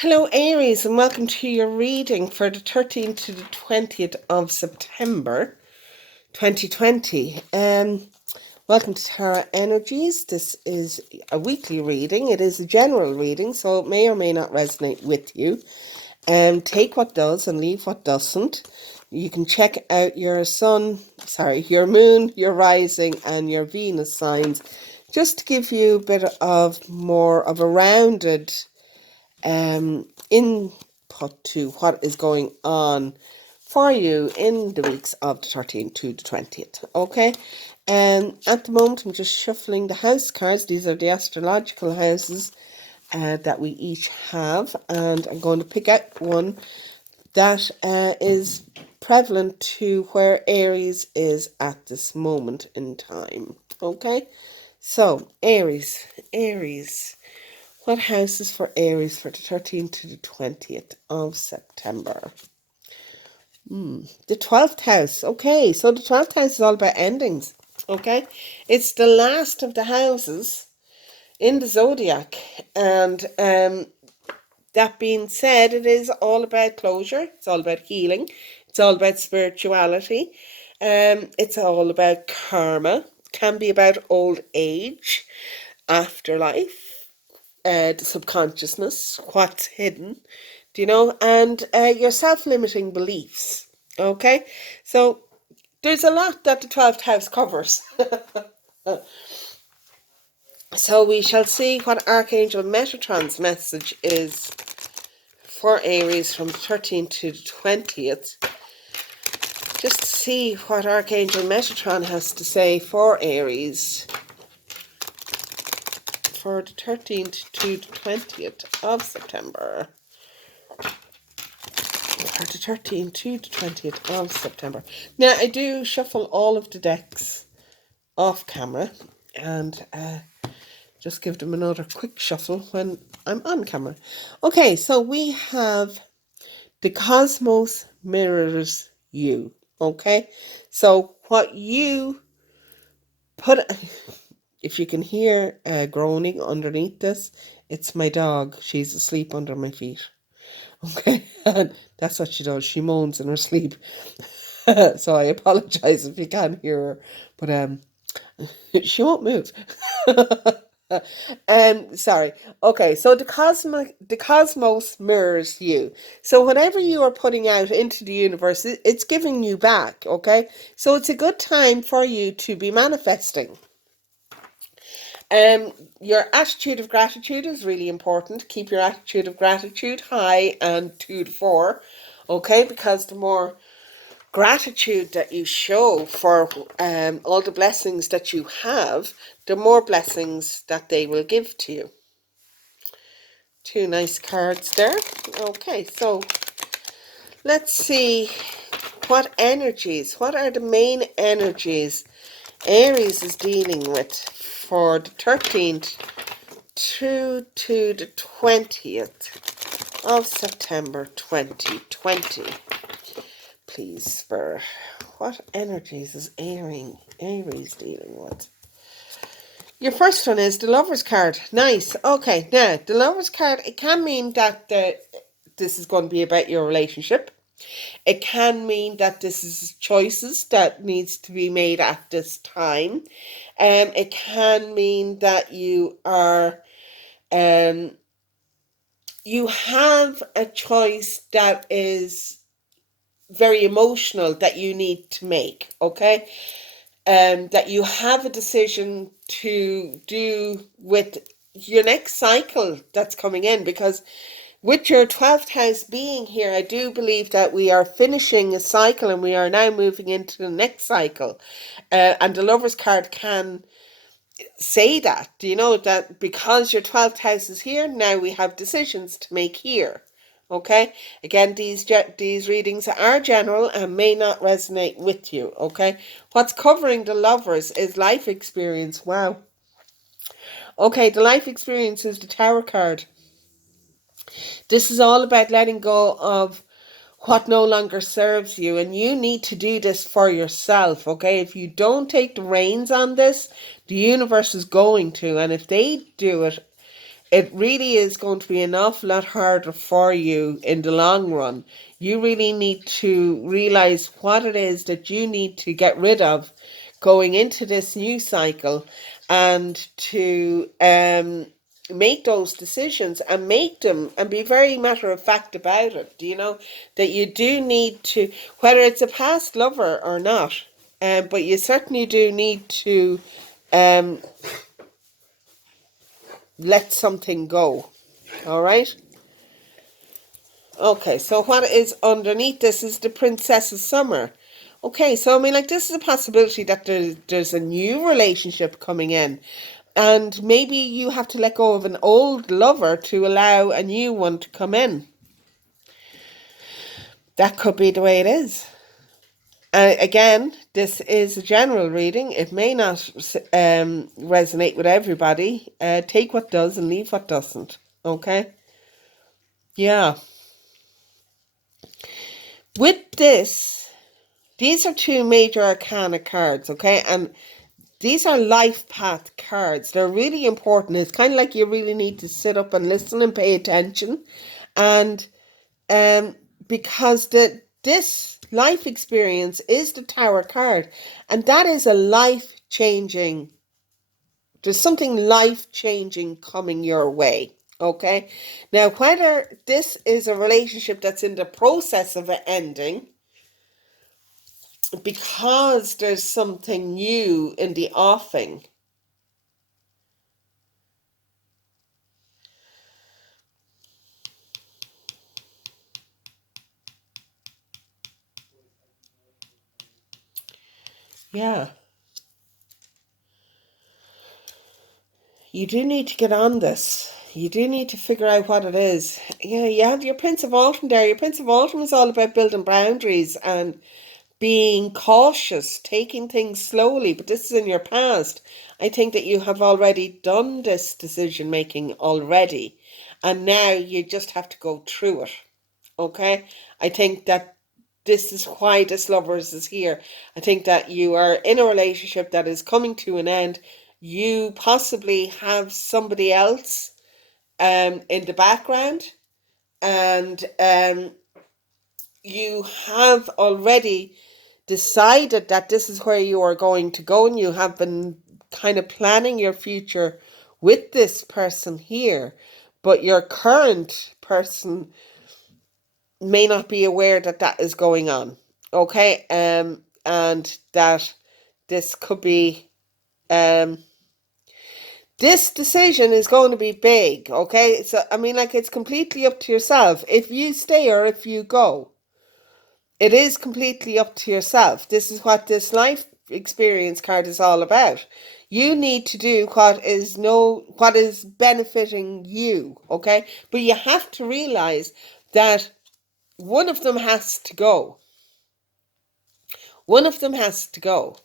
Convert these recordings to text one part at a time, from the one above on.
Hello, Aries, and welcome to your reading for the 13th to the 20th of September 2020. Welcome to Tara Energies. This is a weekly reading. It is a general reading, so it may or may not resonate with you. Take what does and leave what doesn't. You can check out your your moon, your rising, and your Venus signs, just to give you a bit of more of a rounded input to what is going on for you in the weeks of the 13th to the 20th. Okay, at the moment I'm just shuffling the house cards. These are the astrological houses that we each have, and I'm going to pick out one that is prevalent to where Aries is at this moment in time. Okay, so Aries. What house is for Aries for the 13th to the 20th of September? The 12th house. Okay, so the 12th house is all about endings. Okay, it's the last of the houses in the zodiac. And that being said, it is all about closure. It's all about healing. It's all about spirituality. It's all about karma. It can be about old age, afterlife, the subconsciousness, what's hidden, and your self-limiting beliefs. Okay, so there's a lot that the 12th house covers. So we shall see what Archangel Metatron's message is for Aries from the 13th to the 20th. Just to see what Archangel Metatron has to say for Aries for the 13th to the 20th of September. For the 13th to the 20th of September. Now, I do shuffle all of the decks off camera and just give them another quick shuffle when I'm on camera. Okay, so we have the cosmos mirrors you. Okay, so what you put, if you can hear groaning underneath this, it's my dog. She's asleep under my feet. Okay, and that's what she does. She moans in her sleep. So I apologize if you can't hear her, but she won't move. Sorry. Okay, so the cosmos mirrors you. So whatever you are putting out into the universe, it's giving you back. Okay, so it's a good time for you to be manifesting. Your attitude of gratitude is really important. Keep your attitude of gratitude high and to the fore. Okay, because the more gratitude that you show for all the blessings that you have, the more blessings that they will give to you. Two nice cards there. Okay, so let's see what are the main energies Aries is dealing with for the 13th to the 20th of September 2020. Please, Spirit, what energies is Aries dealing with? Your first one is the Lover's card. Nice. Okay, now, the Lover's card, it can mean that this is going to be about your relationship. It can mean that this is choices that needs to be made at this time. It can mean that you are, you have a choice that is very emotional that you need to make, okay? That you have a decision to do with your next cycle that's coming in, because with your 12th house being here, I do believe that we are finishing a cycle and we are now moving into the next cycle. And the Lover's card can say that, that because your 12th house is here, now we have decisions to make here. Okay, again, these readings are general and may not resonate with you. Okay, what's covering the Lovers is life experience. Wow. Okay, the life experience is the Tower card. This is all about letting go of what no longer serves you, and you need to do this for yourself. Okay, if you don't take the reins on this, the universe is going to, and if they do it, it really is going to be an awful lot harder for you in the long run. You really need to realize what it is that you need to get rid of going into this new cycle, and to make those decisions and make them and be very matter of fact about it. Do you know that you do need to, whether it's a past lover or not, but you certainly do need to um, let something go. All right. Okay, so what is underneath this is the Princess's Summer. Okay, so I mean, like, this is a possibility that there's a new relationship coming in, and maybe you have to let go of an old lover to allow a new one to come in. That could be the way it is. Again, this is a general reading. It may not resonate with everybody. Take what does and leave what doesn't. Okay? Yeah. With this, these are two major arcana cards, okay? And these are life path cards. They're really important. It's kind of like you really need to sit up and listen and pay attention. And because this life experience is the Tower card. And that is a life-changing, there's something life-changing coming your way. Okay? Now, whether this is a relationship that's in the process of ending, because there's something new in the offing. Yeah. You do need to get on this. You do need to figure out what it is. Yeah, you have your Prince of Autumn there. Your Prince of Autumn is all about building boundaries and being cautious, taking things slowly, but this is in your past. I think that you have already done this decision making already, and now you just have to go through it. Okay? I think that this is why this lovers is here. I think that you are in a relationship that is coming to an end. You possibly have somebody else in the background, and you have already decided that this is where you are going to go, and you have been kind of planning your future with this person here, but your current person may not be aware that that is going on. Okay, and that this could be this decision is going to be big. Okay, so I mean, like, it's completely up to yourself if you stay or if you go. It is completely up to yourself. This is what this life experience card is all about. You need to do what is benefiting you, okay? But you have to realize that one of them has to go. One of them has to go.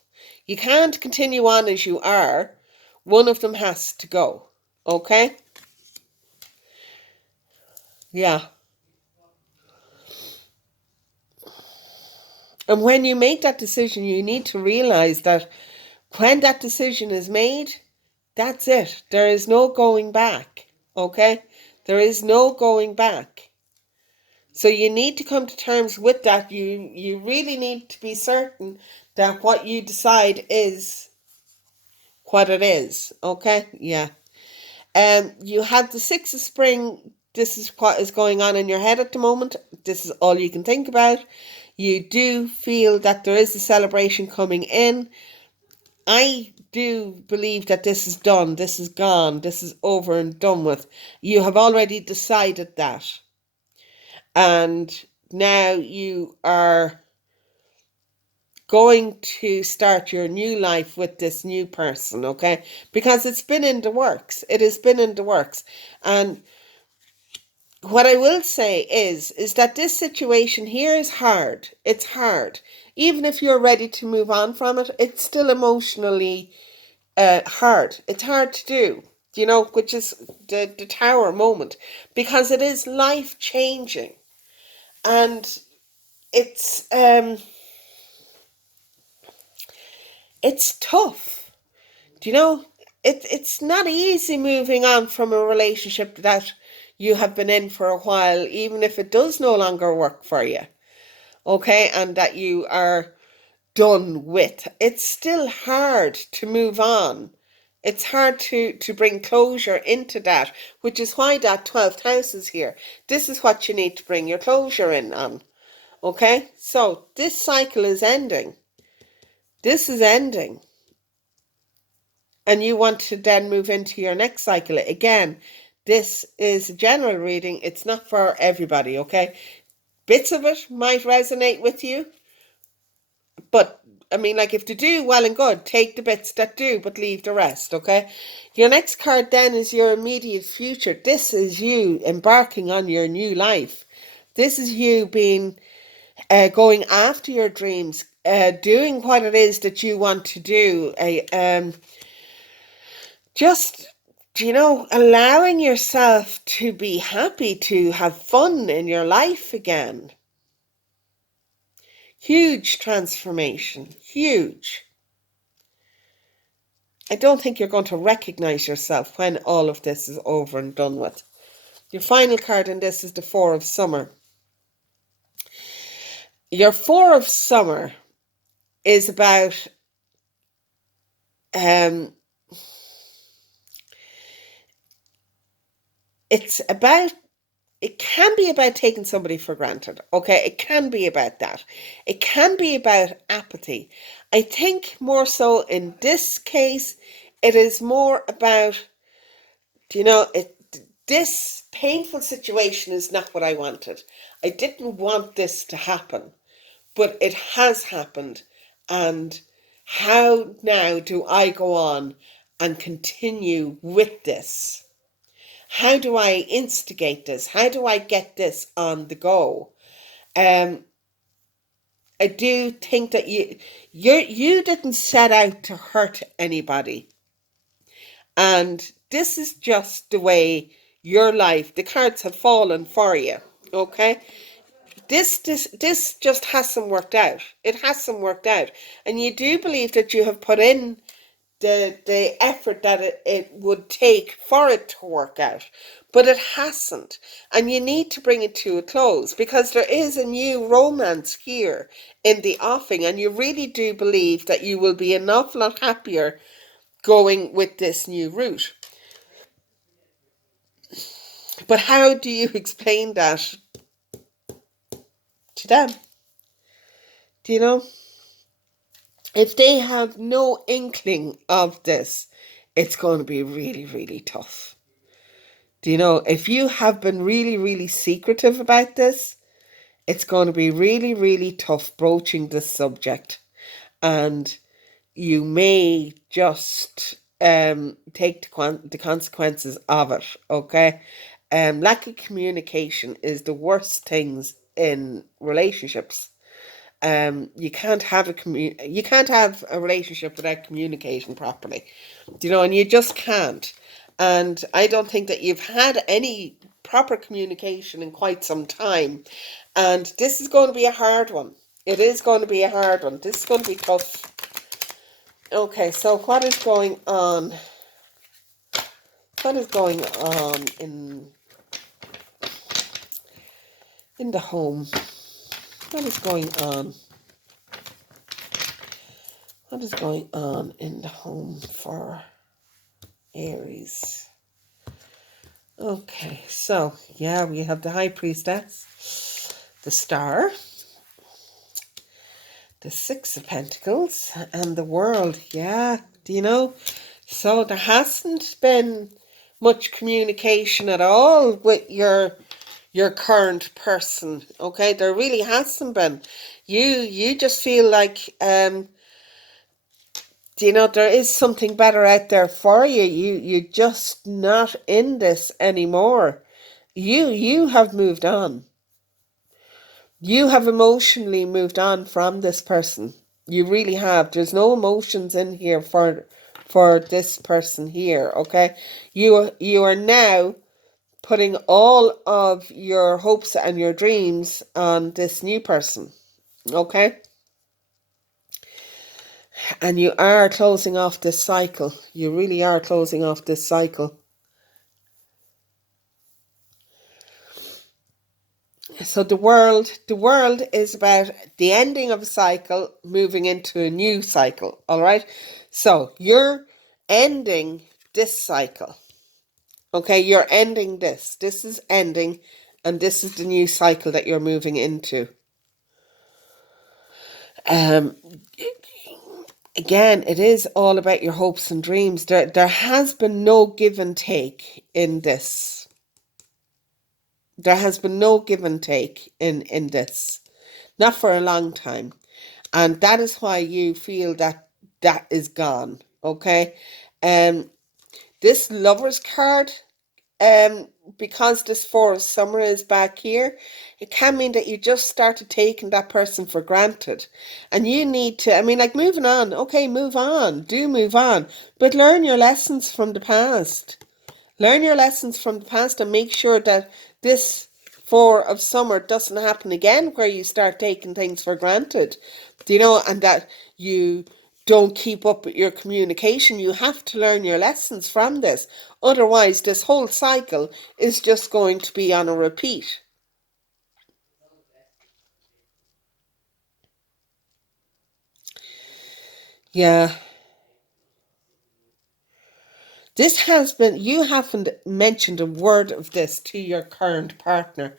You can't continue on as you are. One of them has to go. Okay? Yeah. And when you make that decision, you need to realize that when that decision is made, that's it. There is no going back. Okay? There is no going back. So you need to come to terms with that. You really need to be certain that what you decide is what it is. Okay? Yeah. You have the Six of Spring. This is what is going on in your head at the moment. This is all you can think about. You do feel that there is a celebration coming in. I do believe that this is done. This is gone. This is over and done with. You have already decided that. And now you are going to start your new life with this new person, okay? Because it's been in the works. It has been in the works. And what I will say is that this situation here is hard. It's hard. Even if you're ready to move on from it, it's still emotionally hard. It's hard to do, which is the Tower moment, because it is life changing, and it's tough. Do you know? it's not easy moving on from a relationship that you have been in for a while, even if it does no longer work for you. Okay, and that you are done with. It's still hard to move on. It's hard to bring closure into that, which is why that 12th house is here. This is what you need to bring your closure in on. Okay, so this cycle is ending. This is ending. And you want to then move into your next cycle. Again, this is a general reading. It's not for everybody, okay? Bits of it might resonate with you, but I mean, like, if they do, well and good. Take the bits that do, but leave the rest, okay? Your next card then is your immediate future. This is you embarking on your new life. This is you being going after your dreams, doing what it is that you want to do. Just, allowing yourself to be happy, to have fun in your life again. Huge transformation. Huge. I don't think you're going to recognize yourself when all of this is over and done with. Your final card in this is the Four of Summer. Your Four of Summer is about it can be about taking somebody for granted, okay? It can be about that. It can be about apathy. I think more so in this case, it is more about, this painful situation is not what I wanted. I didn't want this to happen, but it has happened. And how now do I go on and continue with this? How do I instigate this? How do I get this on the go? I do think that you didn't set out to hurt anybody. And this is just the way your life, the cards have fallen for you. Okay? This just hasn't worked out. It hasn't worked out. And you do believe that you have put in the effort that it would take for it to work out, but it hasn't, and you need to bring it to a close because there is a new romance here in the offing, and you really do believe that you will be an awful lot happier going with this new route. But how do you explain that to them? Do you know? If they have no inkling of this, it's going to be really, really tough. Do you know, if you have been really, really secretive about this, it's going to be really, really tough broaching this subject. And you may just take the consequences of it, okay? Lack of communication is the worst things in relationships. You can't have a relationship without communicating properly, and you just can't. And I don't think that you've had any proper communication in quite some time. And this is going to be a hard one. It is going to be a hard one. This is going to be tough. Okay, so what is going on? What is going on in the home? What is going on? What is going on in the home for Aries? Okay, so yeah, we have the High Priestess, the Star, the Six of Pentacles, and the World. Yeah, so there hasn't been much communication at all with your current person. Okay, there really hasn't been. You just feel like there is something better out there for you. You're just not in this anymore. You have moved on. You have emotionally moved on from this person. You really have. There's no emotions in here for this person here, okay? You are now putting all of your hopes and your dreams on this new person, okay? And you are closing off this cycle. You really are closing off this cycle. So the world is about the ending of a cycle, moving into a new cycle. All right. So you're ending this cycle. Okay, you're ending this. This is ending, and this is the new cycle that you're moving into. Um, Again, it is all about your hopes and dreams. There has been no give and take in this. There has been no give and take in this. Not for a long time. And that is why you feel that that is gone. Okay? Um this lover's card, um, because this four of summer is back here, it can mean that you just started taking that person for granted. And you need to, I mean, like moving on. Okay, move on. Do move on. But learn your lessons from the past. Learn your lessons from the past and make sure that this four of summer doesn't happen again where you start taking things for granted. And that you don't keep up with your communication. You have to learn your lessons from this. Otherwise, this whole cycle is just going to be on a repeat. Yeah. You haven't mentioned a word of this to your current partner.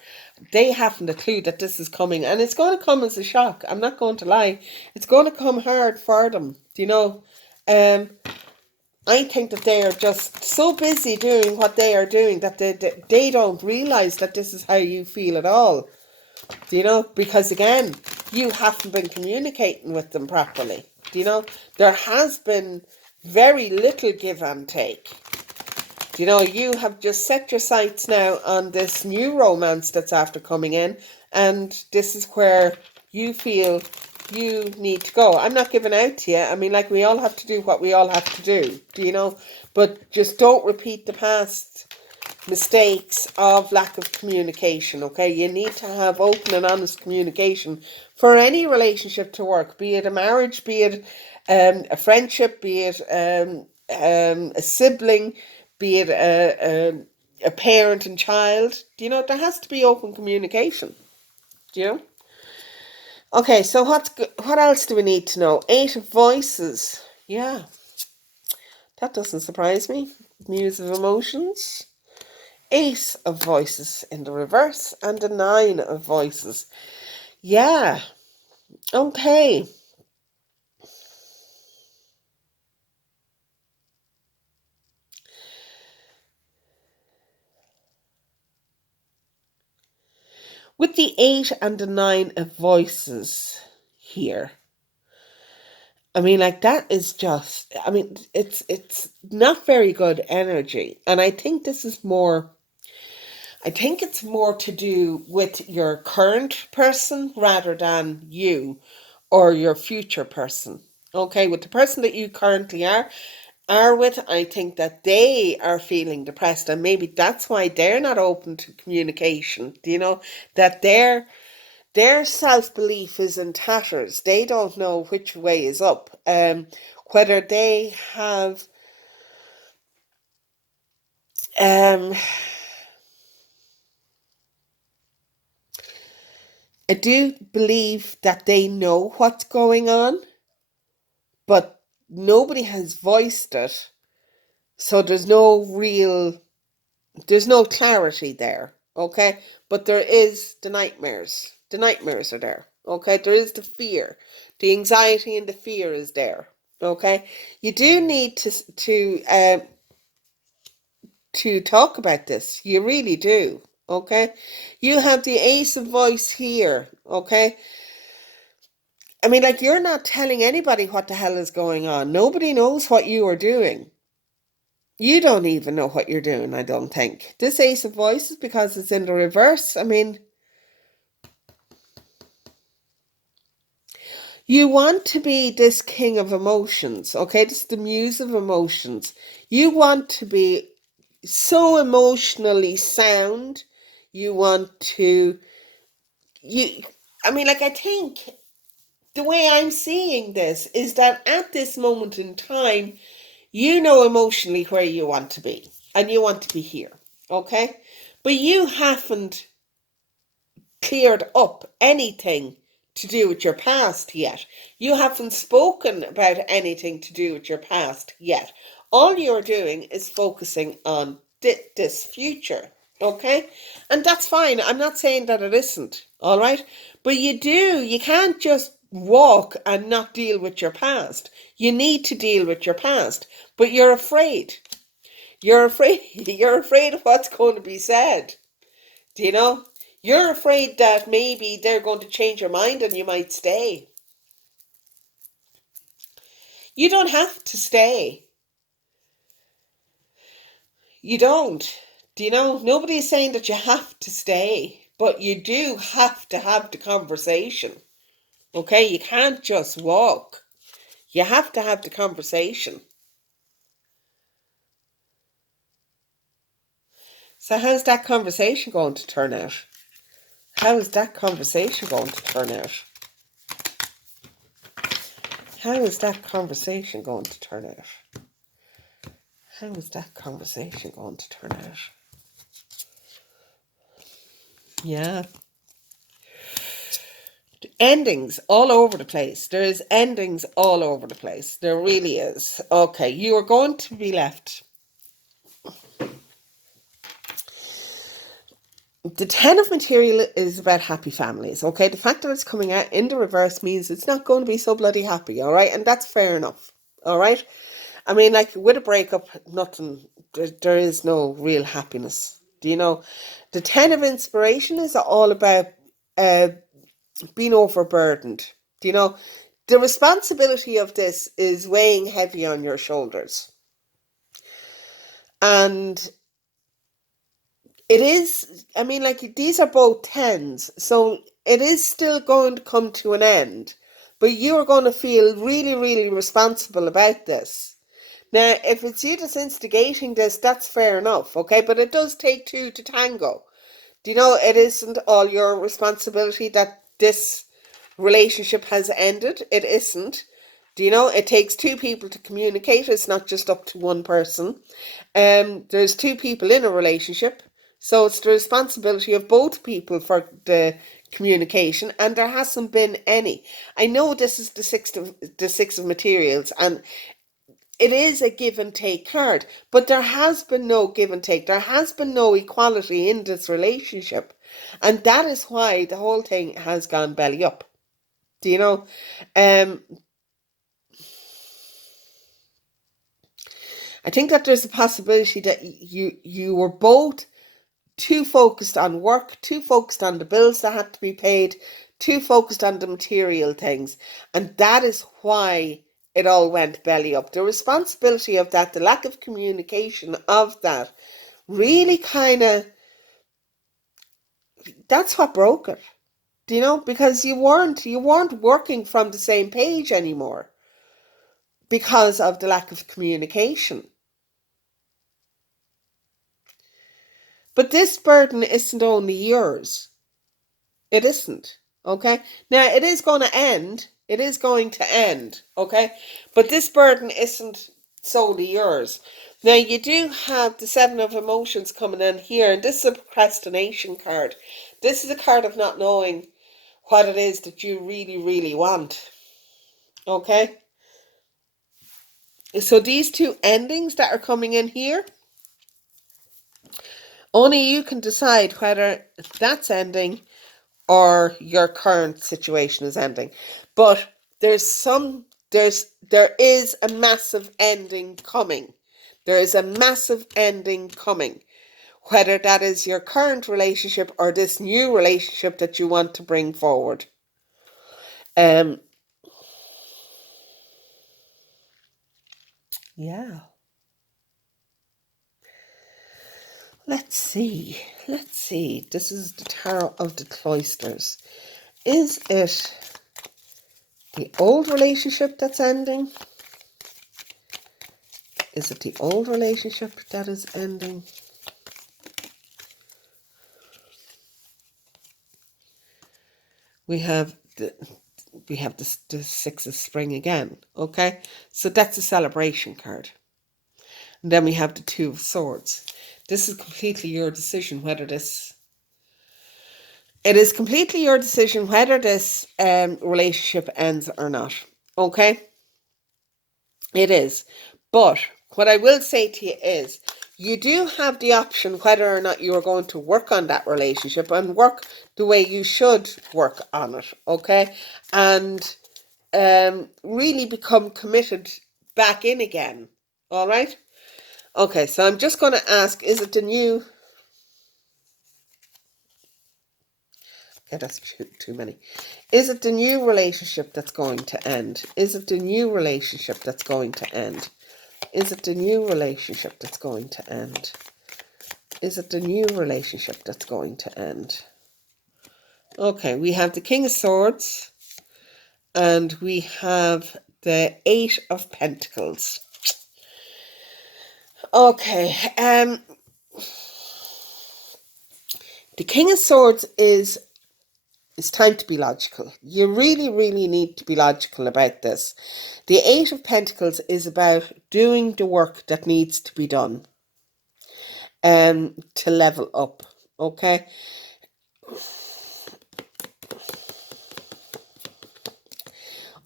They haven't a clue that this is coming, and it's going to come as a shock. I'm not going to lie. It's going to come hard for them. Um, I think that they are just so busy doing what they are doing that they don't realize that this is how you feel at all. Because again, you haven't been communicating with them properly. There has been very little give and take. You have just set your sights now on this new romance that's after coming in, and this is where you feel you need to go. I'm not giving out to you. I mean, like, we all have to do what we all have to do. But just don't repeat the past mistakes of lack of communication, okay? You need to have open and honest communication for any relationship to work, be it a marriage, be it a friendship, be it a sibling, be it a parent and child. There has to be open communication. Do you know? Okay, so what else do we need to know? 8 of Voices. Yeah, that doesn't surprise me. Muse of Emotions. Ace of Voices in the reverse, and the 9 of Voices. Yeah, okay. With the 8 and the 9 of Voices here, I mean, like, that is just, I mean, it's not very good energy. And I think it's more to do with your current person rather than you or your future person. Okay, with the person that you currently are with, I think that they are feeling depressed, and maybe that's why they're not open to communication. That their self belief is in tatters. They don't know which way is up. Whether they have um I do believe that they know what's going on, but nobody has voiced it. So there's no clarity there. Okay. But there is the nightmares. The nightmares are there. Okay. There is the fear. The anxiety and the fear is there. Okay. You do need to talk about this. You really do. Okay. You have the Ace of Voice here. Okay. I mean, like, you're not telling anybody what the hell is going on. Nobody knows what you are doing. You don't even know what you're doing, I don't think. This Ace of Voices, because it's in the reverse, I mean, you want to be this king of emotions, okay? This is the muse of emotions. You want to be so emotionally sound. You want to, you, I mean, like, I think the way I'm seeing this is that at this moment in time, you know emotionally where you want to be and you want to be here, okay? But you haven't cleared up anything to do with your past yet. You haven't spoken about anything to do with your past yet. All you're doing is focusing on this future, okay? And that's fine. I'm not saying that it isn't, all right? But you can't just walk and not deal with your past. You need to deal with your past, but you're afraid. You're afraid. You're afraid of what's going to be said. Do you know? You're afraid that maybe they're going to change your mind and you might stay. You don't have to stay. You don't. Do you know? Nobody's saying that you have to stay, but you do have to have the conversation. Okay? You can't just walk. You have to have the conversation. So how's that conversation going to turn out? How is that conversation going to turn out? How is that conversation going to turn out? How is that conversation going to turn out? Yeah. Endings all over the place. There's endings all over the place. There really is. Okay, you are going to be left. The 10 of material is about happy families, okay? The fact that it's coming out in the reverse means it's not going to be so bloody happy, all right? And that's fair enough, all right? I mean, like, with a breakup, nothing, there is no real happiness. Do you know? The 10 of inspiration is all about being overburdened. Do you know? The responsibility of this is weighing heavy on your shoulders. And it is, I mean, like, these are both tens, so it is still going to come to an end. But you are going to feel really, really responsible about this. Now, if it's you that's instigating this, that's fair enough, okay? But it does take two to tango. Do you know, it isn't all your responsibility that this relationship has ended. It isn't. Do you know, it takes two people to communicate. It's not just up to one person. There's two people in a relationship. So it's the responsibility of both people for the communication, and there hasn't been any. I know this is the six of materials, and it is a give and take card, but there has been no give and take. There has been no equality in this relationship. And that is why the whole thing has gone belly up. Do you know? I think that there's a possibility that you were both too focused on work, too focused on the bills that had to be paid, too focused on the material things. And that is why it all went belly up. The responsibility of that, the lack of communication of that, really kind of, that's what broke it. Do you know? Because you weren't working from the same page anymore because of the lack of communication. But this burden isn't only yours. It isn't. Okay? Now, it is going to end. It is going to end. Okay? But this burden isn't solely yours. Now, you do have the Seven of Emotions coming in here, and this is a procrastination card. This is a card of not knowing what it is that you really, really want. Okay? So these two endings that are coming in here, only you can decide whether that's ending or your current situation is ending. But there is a massive ending coming. There is a massive ending coming. Whether that is your current relationship or this new relationship that you want to bring forward. Yeah. Let's see. Let's see. This is the Tarot of the Cloisters. Is it the old relationship that's ending? Is it the old relationship that is ending? We have we have the Six of Spring again. Okay, so that's a celebration card. And then we have the Two of Swords. This is completely your decision whether this... It is completely your decision whether this relationship ends or not. Okay? It is. But what I will say to you is, you do have the option whether or not you are going to work on that relationship and work the way you should work on it. Okay? And really become committed back in again. All right? Okay, so I'm just going to ask, is it the new... Okay, that's too many. Is it the new relationship that's going to end? Is it the new relationship that's going to end? Is it the new relationship that's going to end? Is it the new relationship that's going to end? Okay, we have the King of Swords and we have the Eight of Pentacles. Okay, the King of Swords is... It's time to be logical. You really, really need to be logical about this. The Eight of Pentacles is about doing the work that needs to be done to level up. Okay?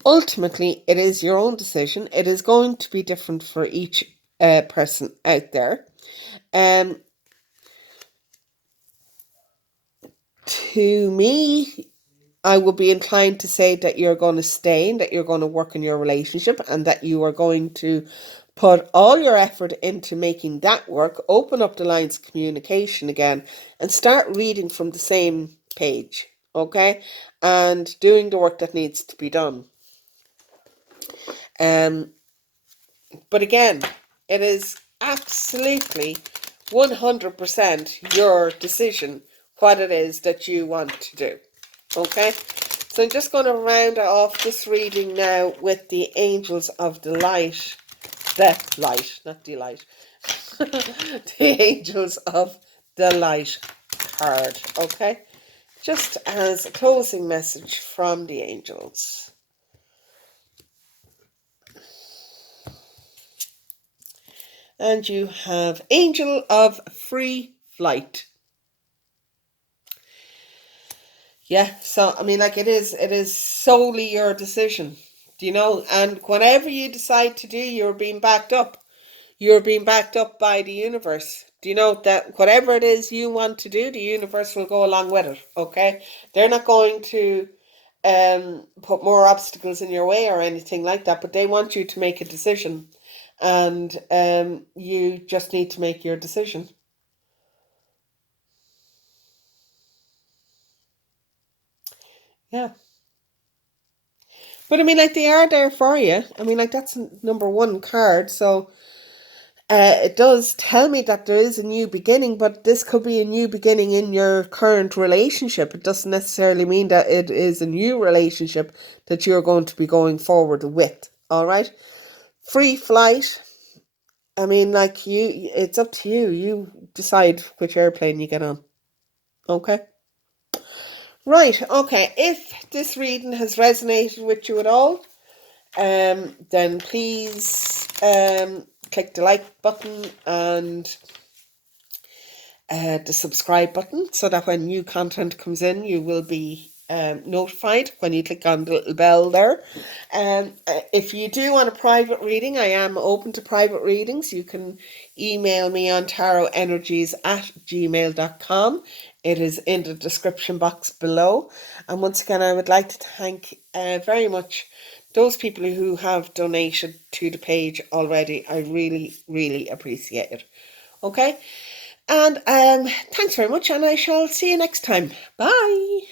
Ultimately, it is your own decision. It is going to be different for each person out there. To me, I would be inclined to say that you're going to stay and that you're going to work in your relationship and that you are going to put all your effort into making that work, open up the lines of communication again and start reading from the same page, okay? And doing the work that needs to be done. But again, it is absolutely 100% your decision what it is that you want to do. Okay, so I'm just going to round off this reading now with the Angels of Delight. Light, not delight. The Angels of Delight card. Okay, just as a closing message from the angels. And you have Angel of Free Flight. Yeah, so I mean, like, it is solely your decision, you know, and whenever you decide to do, you're being backed up. You're being backed up by the universe. Do you know that whatever it is you want to do, the universe will go along with it, okay? They're not going to put more obstacles in your way or anything like that, but they want you to make a decision. And you just need to make your decision. Yeah. But I mean, like, they are there for you. I mean, like, that's number one card. So it does tell me that there is a new beginning, but this could be a new beginning in your current relationship. It doesn't necessarily mean that it is a new relationship that you're going to be going forward with. All right. Free flight. I mean, like, it's up to you. You decide which airplane you get on. Okay. Right, okay. If this reading has resonated with you at all, then please click the like button and the subscribe button so that when new content comes in, you will be notified when you click on the little bell there. If you do want a private reading, I am open to private readings. You can email me on tarotenergies@gmail.com. It is in the description box below. And once again, I would like to thank very much those people who have donated to the page already. I really, really appreciate it. Okay? And thanks very much, and I shall see you next time. Bye.